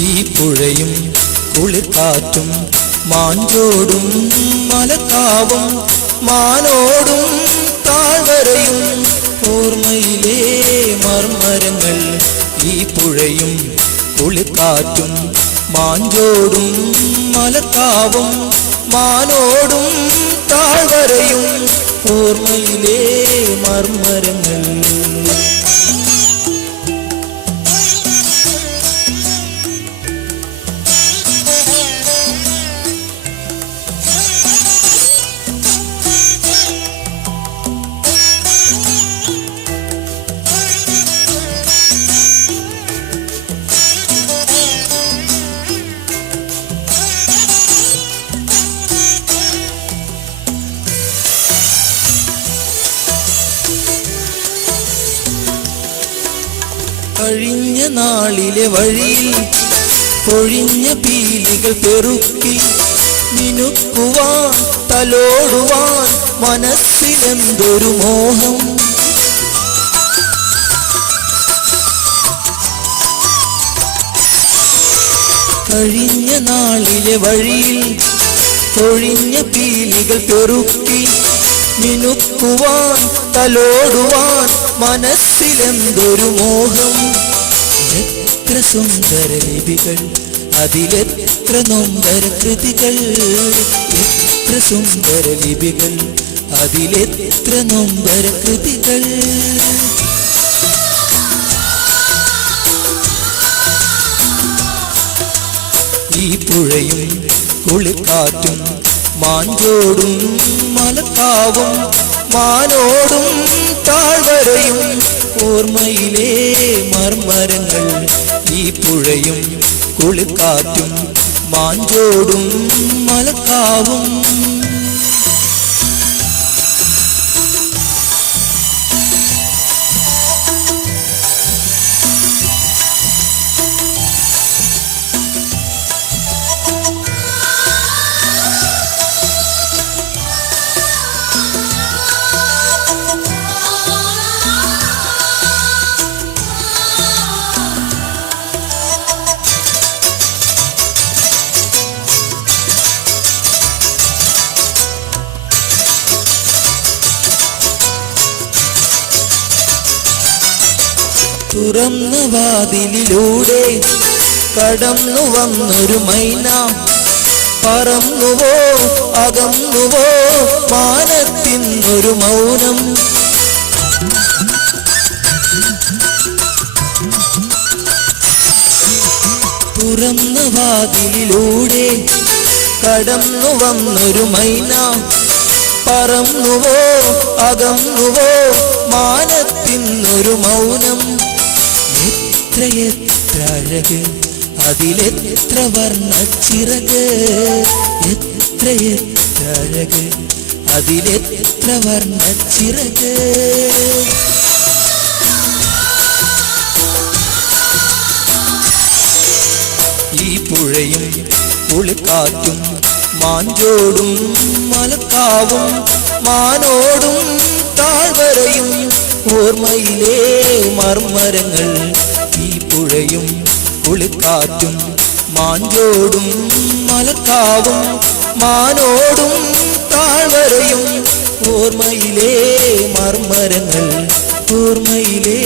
ഈ പുഴയും കുളിർക്കാറ്റും മാഞ്ചോടും മലക്കാവും മാനോടും താഴ്വരയും ഓർമ്മയിലെ മർമരങ്ങൾ. ഈ പുഴയും കുളിർക്കാറ്റും മാഞ്ചോടും മലക്കാവും മാനോടും താഴ്വരയും ഓർമ്മയിലെ മർമരങ്ങൾ. കഴിഞ്ഞ നാളിലെ വഴിയിൽ പൊഴിഞ്ഞ പീലികൾ പെറുക്കി മിനുക്കുവാൻ തലോടുവാൻ മനസ്സിലെന്തൊരു മോഹം. കഴിഞ്ഞ നാളിലെ വഴിയിൽ പൊഴിഞ്ഞ പീലികൾ പെറുക്കി മിനുക്കുവാൻ തലോടുവാൻ മനസ്സിലെന്തൊരു മോഹം. എത്ര സുന്ദര ലിപികൾ അതിലെത്ര നൊമ്പര കൃതികൾ. എത്ര സുന്ദര ലിപികൾ അതിലെത്ര നൊമ്പര കൃതികൾ. ഈ പുഴയും കുളിർക്കാറ്റും മാഞ്ചോടും മലക്കാവും മാനോടും താഴ്വരയും ഓർമ്മയിലെ മർമരങ്ങൾ. ഈ പുഴയും കുളിർക്കാറ്റും മാഞ്ചോടും മലക്കാവും. തുറന്ന വാതിലിലൂടെ കടന്നു വന്നൊരു മൈന പറന്നുവോ അകന്നുവോ മാനത്തിന്നൊരു മൗനം. തുറന്ന വാതിലിലൂടെ കടന്നു വന്നൊരു മൈന പറന്നുവോ അകന്നുവോ മാനത്തിന്നൊരു മൗനം. എത്രയെത്ര അഴക് അതിലെത്ര വർണ്ണച്ചിറക്. എത്രയെത്ര അഴക് അതിലെത്ര വർണ്ണച്ചിറക്. ഈ പുഴയും കുളിർക്കാറ്റും മാഞ്ചോടും മലക്കാവും മാനോടും താഴ്വരയും ഓർമ്മയിലെ മർമരങ്ങൾ. ഈ പുഴയും കുളിർക്കാറ്റും മാഞ്ചോടും മലക്കാവും മാനോടും താഴ്വരയും ഓർമ്മയിലെ മർമരങ്ങൾ. ഓർമ്മയിലെ